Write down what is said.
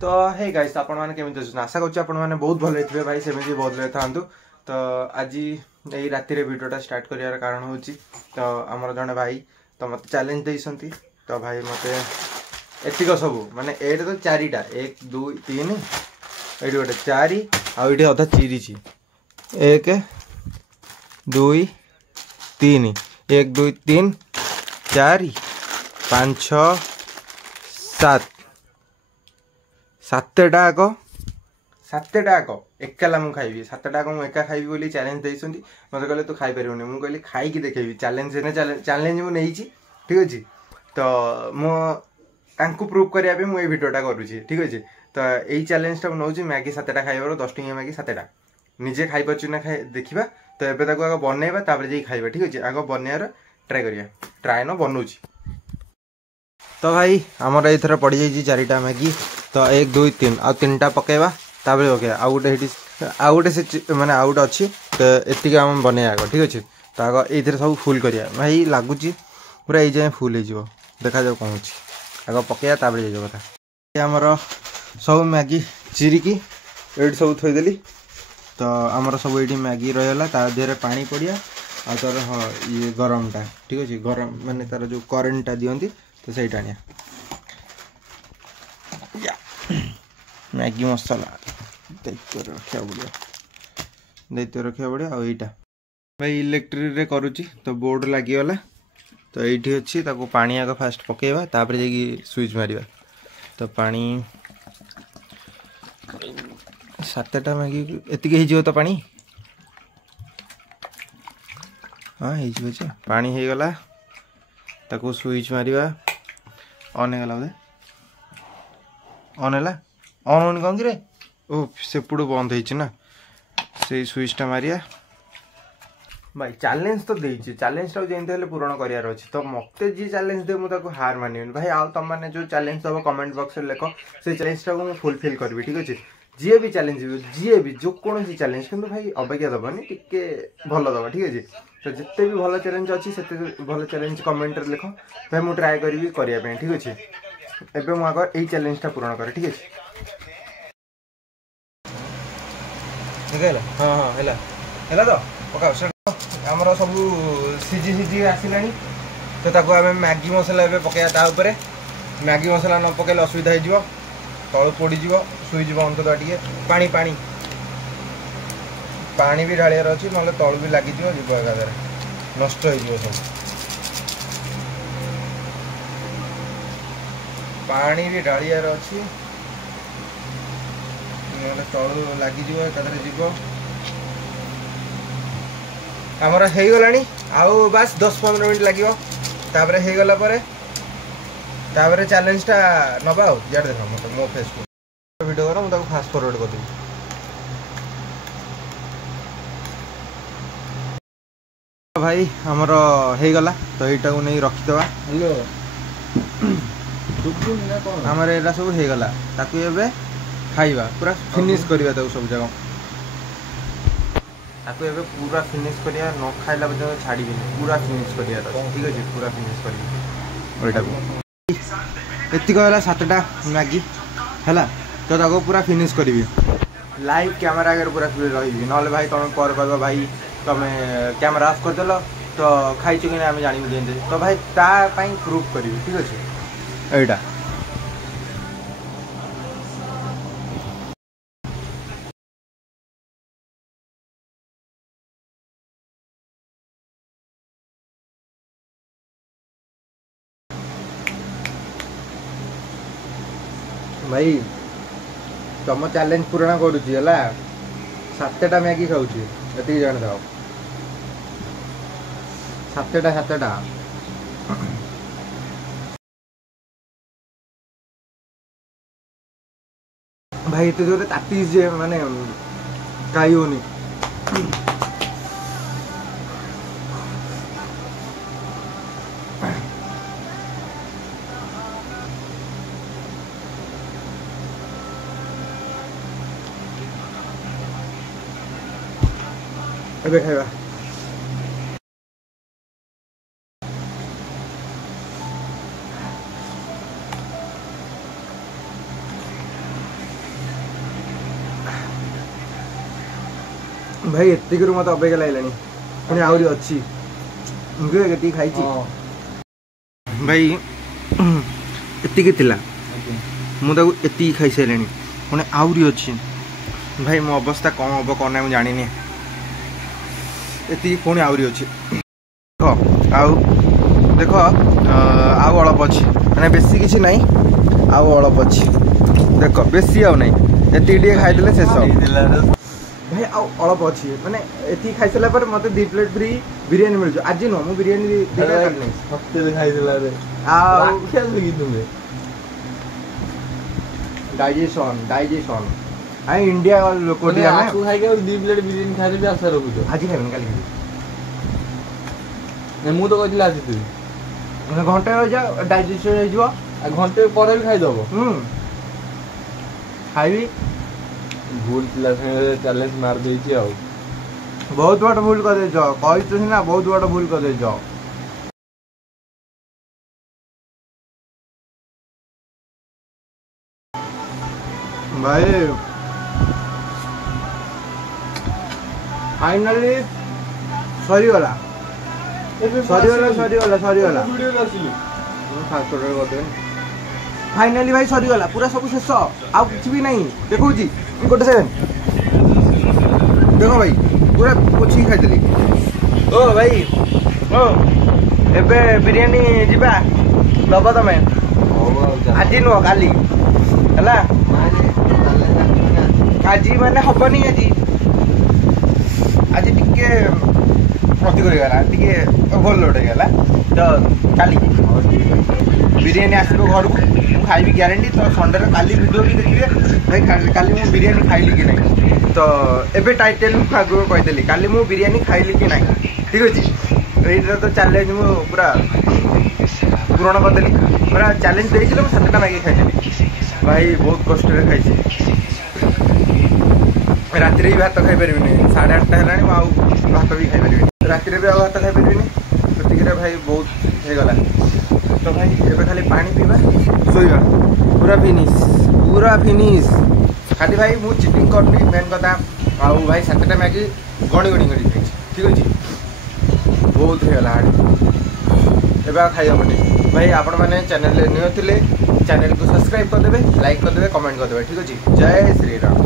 तो hey guys आपण माने केमिति अछन आशा करछु आपण माने बहुत भले थिबे भाई सेमिति बहुत भले थांतु। तो आज एई राति रे वीडियोटा स्टार्ट करियार कारण होची तो हमर जने भाई तो मते चैलेंज देइसंती। तो भाई मते एतिक सब माने एटे तो चारिटा 1 2 3 एटी गोटे 4 आ एटी अधा चिरिची 1 2 3 1 2 3 4 5 6 7 सातटा आग एकाला मुझे खाइबी 7टा आग मुझे एका खाइबी बोली चैलेंज देइसंती। मते कहले तू खाई परिबनी मु कहली खाई की देखेबी चैलेंज ने चैलेंज मु नेइची ठीक अछि। तो मो तांकु प्रूव करिया बे मु ए वीडियोटा करूची ठीक अछि। तो एई चैलेंजटा नउची मैगी 7टा खाइबारो 10 टंकिया मैगी 7टा निजे खाइ परछु ना खाइ देखिबा। तो एबे ताको आग बनेबा तापर जे खाइबा ठीक अछि। आग बनेयार ट्राई करिया ट्राई न बनउची। तो भाई आमर एथर पड़ जाइए 4टा मैगी। तो 1 2 3 आ 3टा पकेबा तापर ओके आ गोटे से माने आ गोटे अच्छी तो एतिक आम बने आग ठीक अच्छे। तो आग ये सब फुल करिया भाई लगुच पूरा ये जाए फुल हो देखा जाओ कौन अच्छी आग पकड़ा तापर जाइए कथा आमर सब मैगी चिरिकी ये सब थोदेली। तो आमर सब ये मैगी रहीगला ता देहरे पानी पड़िया आ तार हाँ ये गरमटा ठीक अच्छे गरम माने तार जो करेन्टटा दियंती तो सही आनिया मैगी मसला दायित्व रखा बढ़िया आ यहीटा भाई इलेक्ट्रिक रे करुच्ची। तो बोर्ड लगिगला तो ये अच्छी ताको पानी आग फास्ट पकेबा तापर जाकि स्विच मारिबा। तो पानी 7टा मैगी एतिक हो तो पानी हाँ हो पानी हो गला ताको स्विच मारिबा ऑन हो गला बोधे ऑन है ऑन होनी कौन रे ओ सेपड़ू बंद होना से स्विचटा मारिया भाई चैलेंज तो देइछि चैलेंज टा जेंते हेले पूर्ण करियार अछि। तो मते जी चैलेंज दे मु ताको हार मानिबे भाई आ तुम माने जो चैलेंज दबो कमेंट बॉक्स रे लिखो से चैलेंज टा को फुलफिल करबी ठीक अछि। जी भी चैलेंज जी भी जो कौन सी चैलेंज किंतु भाई अवज्ञा दबनी टिके भलो दबा ठीक अछि। तो जिते भी भलो चैलेंज अछि सेते भलो चैलेंज कमेंट रे लिखो भाई मु ट्राई करबी करिया पे ठीक अछि। एबे मु आगर एई चैलेंज टा पूर्ण करे ठीक अछि। देखला हाँ हाँ है तो पका आमर सब सीझी सीझी आसिलानी। तो ताको आम मैगी मसला ए पकड़ा ता उपरे मैगी मसला न पकड़े असुविधा हो तल पोड़ सुईज अंतदा टे पानी पानी पानी भी ढालियार अच्छी ना तल भी लगी जीव एकाधारे नष्ट हो सब पानी भी ढालियार अच्छी तलू लगिज एकाधारे जीव आमर हो गलानी आउ बास 10-15 मिनट लगे तापर हो गला तापर चैलेंजटा नवा यार देख मतलब मो फेसबुक वीडियो कर मुझे फास्ट फॉरवर्ड कर दूँ। भाई आमर हो गला तो यहाँ को नहीं रखीदे हेलो आमर एरा सब हो गला ताकू एबे खाइबा पूरा फिनिश करवा सब जगह ताकू एबे पूरा फिनिश करिया न खाइला बजे छाड़ी पूरा फिनिश करिया ठीक अछि पूरा फिनिश करी ओइटा एतिक होला 7टा मैगी हैला। तो ताको पूरा फिनिश करी लाइव कैमरा आगे पूरा रही ना भाई तुम पर कह भाई तुम कैमरा ऑफ करदेल तो खाई कि आम जान दिए। तो भाई तापाई प्रूफ करी ठीक अच्छे एटा भाई तुम चैलेंज पूर्ण करुच्ची है 7टा मैगी खाऊँ ये जान था 7टा भाई ये जोरे ताती जे माने खाई होनी एबे खाइबा भाई एतिक मत अपेक्षा लगलानी पुणी आहरी अच्छी ये खाई भाई एतिक थिला मुझे एतिक खाई सारे पुणी आहरी अच्छी भाई मो अवस्था कौन हम कौन ना जानी एतिक पुणी आहरी अच्छी आउ देख आउ अल्प अच्छी मैंने बेसी किसी ना आउ अल्प अच्छी देख बेसी आउ ना एतिक खाईदे शेष भाई आउ अल्प अच्छी मैंने एति खाई सारा पर मत 2 प्लेट फ्री बिरियानी मिल आज नुह मु बिरियानी डाइजेशन डाइजेशन आई इंडिया लोक 2 प्लेट बिरियानी खाई आशा रखुच आज खाइबन काली मु तो कहली आज तू घंटे हो जा डाइजेशन हो घंटे पर भी खाई दब खाइबी भूल पिला चैलेंज मार देछि आ बहुत बड़ भूल कर दे कहि तो ना बहुत बड़ भूल कर दे भाई फाइनली सरी वाला फाइनली भाई सरीगला पूरा सब शेष आउ किसी भी नहीं देखो गोटे सेकेंड देख भाई पूरा पोछी खाई ओ भाई ओ एबे बिरियानी जीवा दब तमें आज नुह काली है आज माने हबनी आज टिके अधिक टे ओभरलोड होगा तो काली बिरियानी आसो घर को खाइबी ग्यारंटी तो संडे काली वीडियो भी देखिए भाई काली मु बिरियानी खाइली कि नहीं तो एबे टाइटल मु आगु कहीदेली काली मु बिरियानी खाइली कि नहीं ठीक अच्छे ये तो चैलेंज मु पूरा पूरण करदेली पूरा चैलेंज देइछिले मु 7टा मैगी खाइदेली भाई बहुत कष्ट खाई राति भी भात खाई पारि 8:30 है भात भी खाई पारि राति भी भात खाई पारि गति भाई बहुत होगला तो भाई एबे खाली पानी पीवा सोईवा पूरा फिनिश खाली भाई मु चिटिंग करनी मेन कथा आउ भाई 7टा मैगी गणी गणी गणी खाई ठीक अच्छे बहुत होगला एबे खाई हेनी भाई आपण मैंने चैनल न्यू थे चैनल को सब्सक्राइब करदे लाइक करदे कमेंट करदे ठीक अच्छे जय श्री राम।